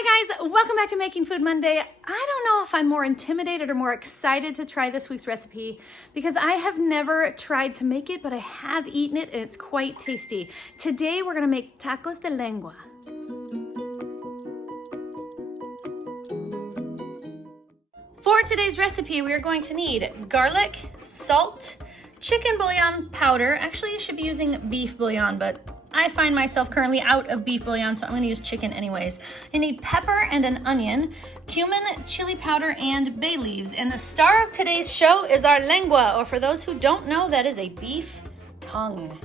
Hi guys, welcome back to Making Food Monday. I don't know if I'm more intimidated or more excited to try this week's recipe because I have never tried to make it, but I have eaten it and it's quite tasty. Today we're gonna make tacos de lengua. For today's recipe, we are going to need garlic, salt, chicken bouillon powder. Actually, you should be using beef bouillon, but I find myself currently out of beef bouillon, so I'm gonna use chicken anyways. You need pepper and an onion, cumin, chili powder, and bay leaves. And the star of today's show is our lengua, or for those who don't know, that is a beef tongue.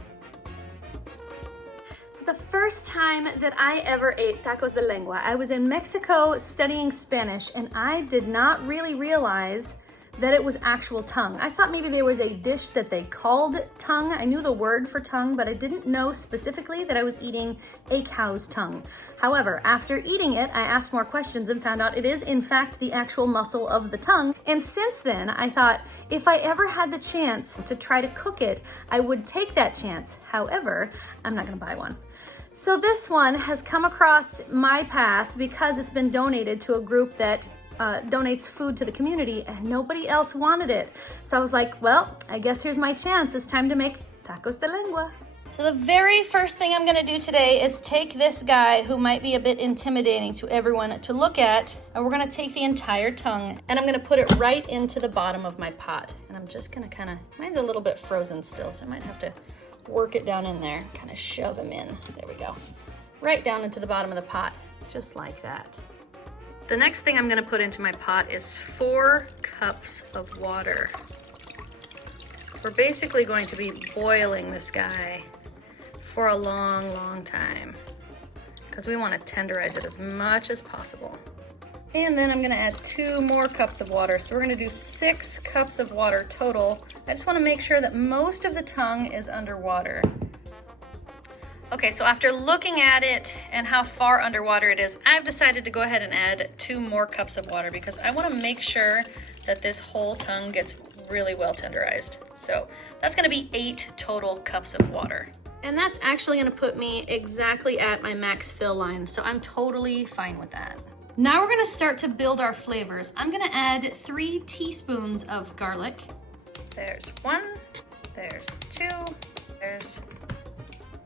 So the first time that I ever ate tacos de lengua, I was in Mexico studying Spanish, and I did not really realize that it was actual tongue. I thought maybe there was a dish that they called tongue. I knew the word for tongue, but I didn't know specifically that I was eating a cow's tongue. However, after eating it, I asked more questions and found out it is in fact the actual muscle of the tongue. And since then, I thought if I ever had the chance to try to cook it, I would take that chance. However, I'm not gonna buy one. So this one has come across my path because it's been donated to a group that donates food to the community and nobody else wanted it. So I was like, well, I guess here's my chance. It's time to make tacos de lengua. So the very first thing I'm gonna do today is take this guy who might be a bit intimidating to everyone to look at, and we're gonna take the entire tongue and I'm gonna put it right into the bottom of my pot. And I'm just gonna mine's a little bit frozen still, so I might have to work it down in there, kind of shove him in. There we go. Right down into the bottom of the pot, just like that. The next thing I'm gonna put into my pot is 4 cups of water. We're basically going to be boiling this guy for a long, long time because we wanna tenderize it as much as possible. And then I'm gonna add 2 more cups of water. So we're gonna do 6 cups of water total. I just wanna make sure that most of the tongue is underwater. Okay, so after looking at it and how far underwater it is, I've decided to go ahead and add 2 more cups of water because I want to make sure that this whole tongue gets really well tenderized. So that's going to be 8 total cups of water. And that's actually going to put me exactly at my max fill line, so I'm totally fine with that. Now we're going to start to build our flavors. I'm going to add 3 teaspoons of garlic. There's 1, there's 2, there's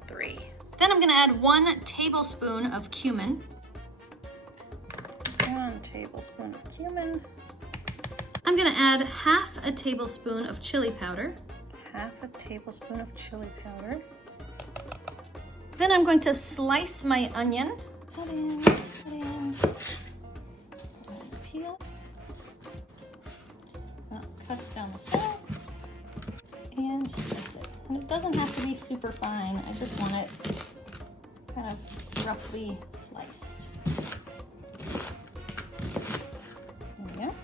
3. Then I'm gonna add 1 tablespoon of cumin. 1 tablespoon of cumin. I'm gonna add half a tablespoon of chili powder. Half a tablespoon of chili powder. Then I'm going to slice my onion. Put in. Peel. Cut it down the center. And slice it. And it doesn't have to be super fine. I just want it kind of roughly sliced. There we go.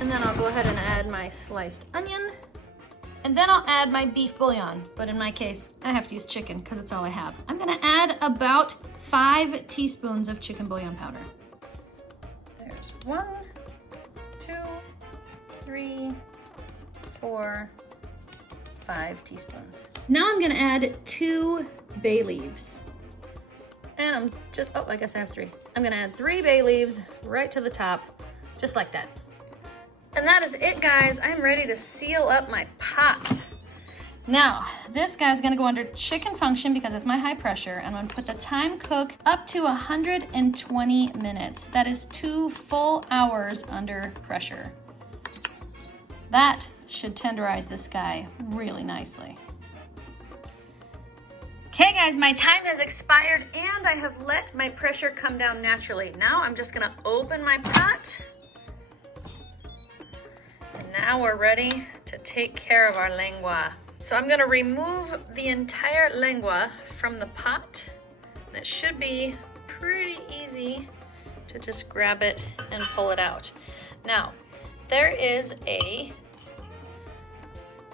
And then I'll go ahead and add my sliced onion. And then I'll add my beef bouillon. But in my case, I have to use chicken because it's all I have. I'm gonna add about 5 teaspoons of chicken bouillon powder. There's 1, 2, 3, 4, 5 teaspoons. Now I'm gonna add 2 bay leaves. And I'm just, oh, I guess I have 3. I'm gonna add 3 bay leaves right to the top, just like that. And that is it, guys. I'm ready to seal up my pot. Now, this guy's gonna go under chicken function because it's my high pressure. I'm gonna put the time cook up to 120 minutes. That is 2 full hours under pressure. That should tenderize this guy really nicely. Okay guys, my time has expired and I have let my pressure come down naturally. Now I'm just gonna open my pot. And now we're ready to take care of our lengua. So I'm gonna remove the entire lengua from the pot. And it should be pretty easy to just grab it and pull it out. Now, there is a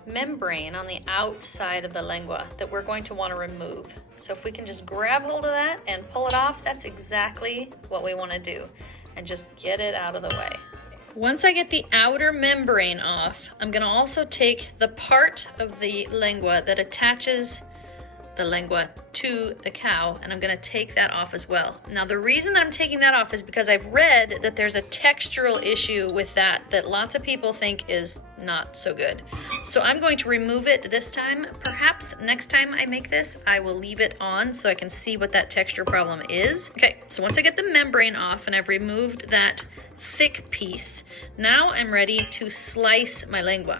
membrane on the outside of the lengua that we're going to want to remove. So if we can just grab hold of that and pull it off, that's exactly what we want to do, and just get it out of the way. Once I get the outer membrane off, I'm going to also take the part of the lengua that attaches the lengua to the cow, and I'm gonna take that off as well. Now the reason that I'm taking that off is because I've read that there's a textural issue with that lots of people think is not so good. So I'm going to remove it this time. Perhaps next time I make this, I will leave it on so I can see what that texture problem is. Okay, so once I get the membrane off and I've removed that thick piece, now I'm ready to slice my lengua.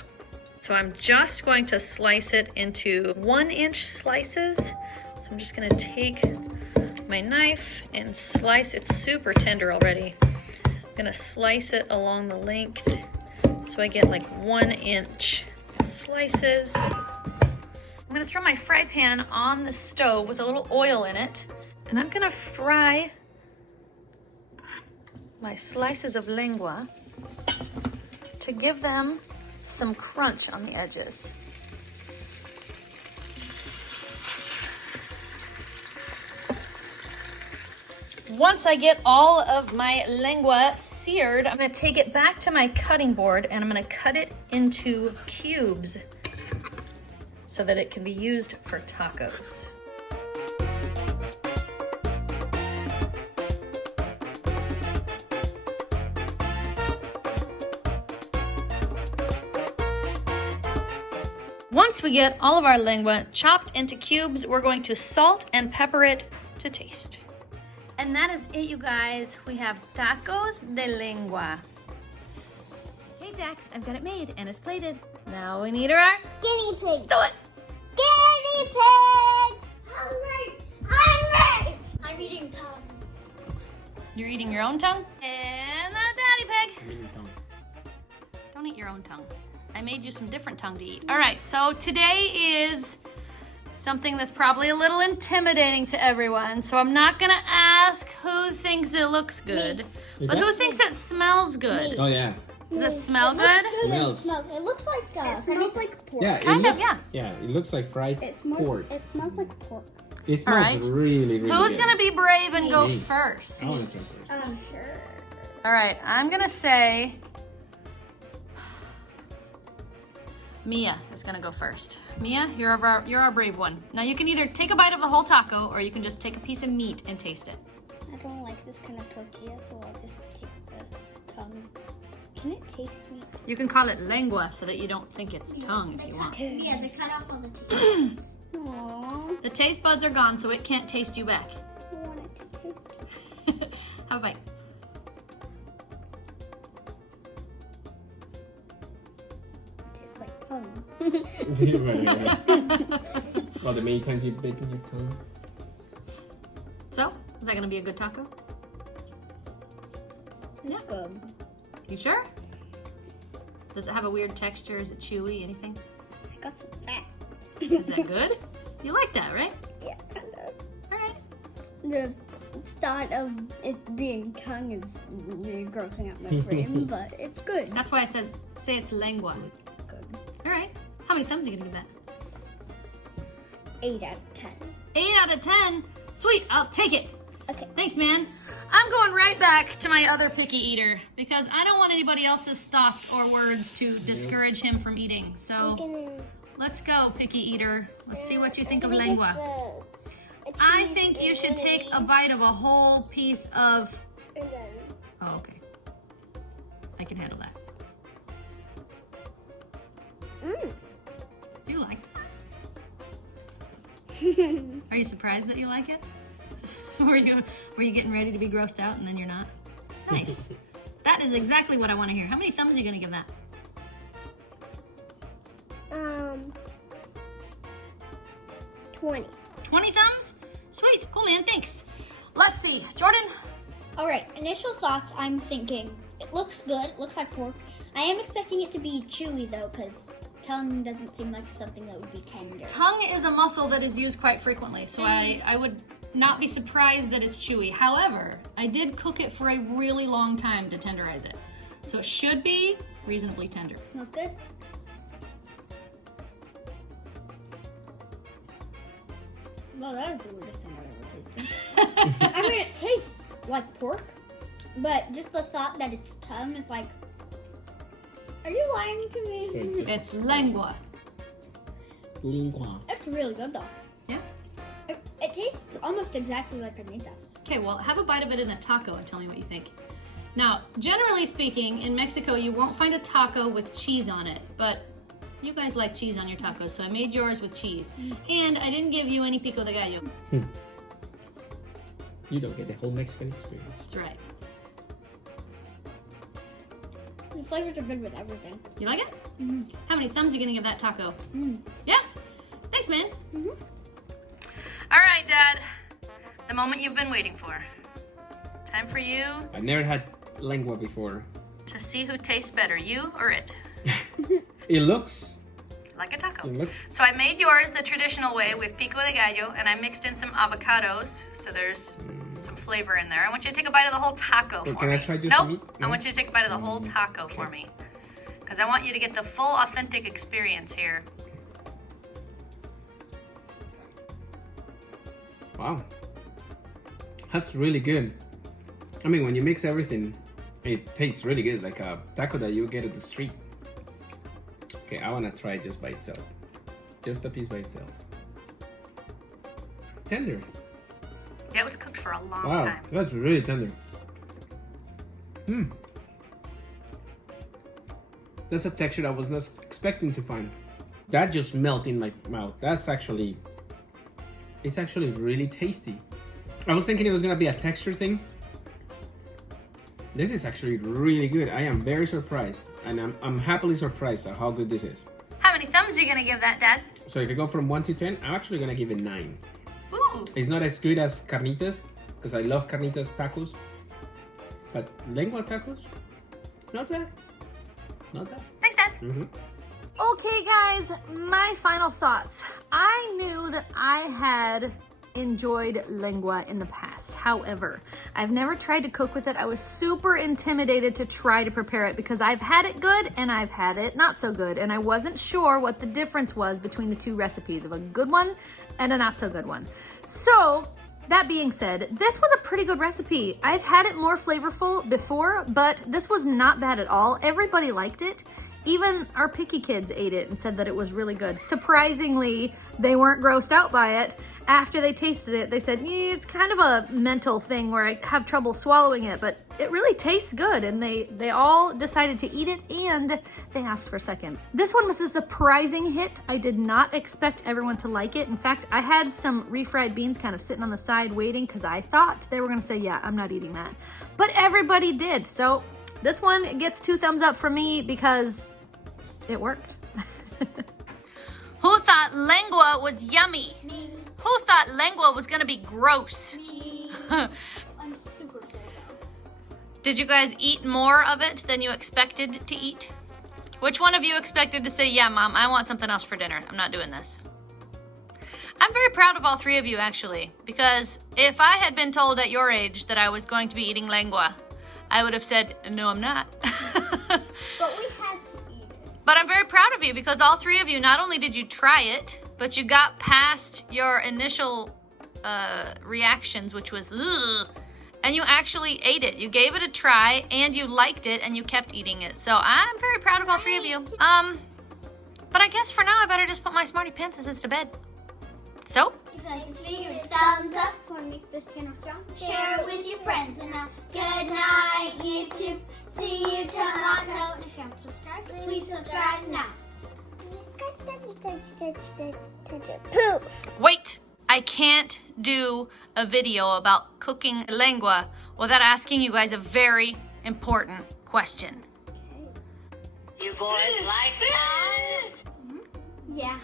So I'm just going to slice it into 1-inch slices. So I'm just gonna take my knife and slice. It's super tender already. I'm gonna slice it along the length so I get like 1-inch slices. I'm gonna throw my fry pan on the stove with a little oil in it, and I'm gonna fry my slices of lengua to give them some crunch on the edges. Once I get all of my lengua seared, I'm gonna take it back to my cutting board and I'm gonna cut it into cubes so that it can be used for tacos. Once we get all of our lengua chopped into cubes, we're going to salt and pepper it to taste. And that is it, you guys. We have tacos de lengua. Hey Jax, I've got it made and it's plated. Now we need our guinea pig. Do it. Guinea pigs. Hungry. Hungry. I'm eating tongue. You're eating your own tongue? And the daddy pig. I'm eating tongue. Don't eat your own tongue. I made you some different tongue to eat. All right, so today is something that's probably a little intimidating to everyone. So I'm not gonna ask who thinks it looks good, but who thinks it smells good? Oh yeah. Does it smell good? It smells. It looks like it smells like pork. Yeah, Kind of, looks, yeah. Yeah, it looks like fried It smells. pork. It smells like pork. It smells right. really, really Who's good. gonna be brave and go Me. first? I want to try first. Sure. All right, I'm gonna say Mia is gonna go first. Mia, you're our brave one. Now you can either take a bite of the whole taco or you can just take a piece of meat and taste it. I don't like this kind of tortilla, so I'll just take the tongue. Can it taste meat? You can call it lengua so that you don't think it's tongue if you want. Yeah, they cut off all the taste. Aww. The taste buds are gone, so it can't taste you back. I want it to taste. Have a bite. Tastes like tongue. Well, the many times you bake in your tongue. So, is that gonna be a good taco? Yeah. Good. You sure? Does it have a weird texture? Is it chewy? Anything? I got some fat. Is that good? You like that, right? Yeah, kind of. All right. The thought of it being tongue is really grossing out my brain, but it's good. That's why I said say it's lengua. It's good. All right. How many thumbs are you gonna give that? 8 out of 10. 8 out of 10. Sweet. I'll take it. Okay. Thanks, man. I'm going right back to my other picky eater because I don't want anybody else's thoughts or words to discourage him from eating. So let's go, picky eater. Let's see what you think of lengua. I think you should take a bite of a whole piece of... Oh, okay. I can handle that. Do you like that? Are you surprised that you like it? Were you getting ready to be grossed out and then you're not? Nice. That is exactly what I want to hear. How many thumbs are you going to give that? 20. 20 thumbs? Sweet. Cool, man. Thanks. Let's see. Jordan? All right, initial thoughts, I'm thinking it looks good, looks like pork. I am expecting it to be chewy though, because tongue doesn't seem like something that would be tender. Tongue is a muscle that is used quite frequently, so I would not be surprised that it's chewy. However, I did cook it for a really long time to tenderize it. So it should be reasonably tender. Smells good? Well, that is the weirdest thing I've ever tasted. I mean, it tastes like pork, but just the thought that it's tongue is like, are you lying to me? So It's lengua. lingua. It's really good though. Yeah? It tastes almost exactly like carnitas. Okay, well, have a bite of it in a taco and tell me what you think. Now, generally speaking, in Mexico, you won't find a taco with cheese on it, but you guys like cheese on your tacos, so I made yours with cheese. And I didn't give you any pico de gallo. You don't get the whole Mexican experience. That's right. The flavors are good with everything. You like it? How many thumbs are you gonna give that taco? Yeah? Thanks, man. All right, Dad. The moment you've been waiting for. Time for you I've never had lengua before. to see who tastes better, you or it. It looks. Like a taco. It looks. So I made yours the traditional way with pico de gallo, and I mixed in some avocados, so there's some flavor in there. I want you to take a bite of the whole taco for Can me. I try just nope. the meat? I No? want you to take a bite of the whole taco for me. Because I want you to get the full authentic experience here. Wow. That's really good. I mean, when you mix everything, it tastes really good, like a taco that you get at the street. Okay, I want to try it just by itself. Just a piece by itself. Tender. Yeah, it was cooked for a long Wow, time. that's really tender. That's a texture I was not expecting to find. That just melted in my mouth. It's actually really tasty. I was thinking it was gonna be a texture thing. This is actually really good. I am very surprised, and I'm happily surprised at how good this is. How many thumbs are you gonna give that, Dad? So if you go from 1 to 10, I'm actually gonna give it 9. Ooh. It's not as good as carnitas, because I love carnitas tacos. But lengua tacos, not bad. Not bad. Thanks, Dad. Okay, guys, my final thoughts. I knew that I had enjoyed lengua in the past. However, I've never tried to cook with it. I was super intimidated to try to prepare it because I've had it good and I've had it not so good. And I wasn't sure what the difference was between the two recipes of a good one and a not so good one. So, that being said, this was a pretty good recipe. I've had it more flavorful before, but this was not bad at all. Everybody liked it. Even our picky kids ate it and said that it was really good. Surprisingly, they weren't grossed out by it. After they tasted it, they said, it's kind of a mental thing where I have trouble swallowing it, but it really tastes good. And they all decided to eat it, and they asked for seconds. This one was a surprising hit. I did not expect everyone to like it. In fact, I had some refried beans kind of sitting on the side waiting because I thought they were going to say, yeah, I'm not eating that. But everybody did. So this one gets 2 thumbs up from me because it worked. Who thought lengua was yummy? Me. Who thought lengua was gonna be gross? Me. I'm super full though. Did you guys eat more of it than you expected to eat? Which one of you expected to say, yeah, Mom, I want something else for dinner. I'm not doing this. I'm very proud of all 3 of you, actually, because if I had been told at your age that I was going to be eating lengua, I would have said, no, I'm not. But we had to eat it. But I'm very proud of you because all 3 of you, not only did you try it, but you got past your initial reactions, which was, ugh, and you actually ate it. You gave it a try, and you liked it, and you kept eating it. So I'm very proud of all 3 of you. But I guess for now, I better just put my Smartypants to bed. So, If you like this video, thumbs up for make this channel strong. Share it with your friends. And now, good night, YouTube. See you tomorrow. If you haven't subscribed, please subscribe now. Poof. wait, I can't do a video about cooking lengua without asking you guys a very important question. You boys like fun? Yeah.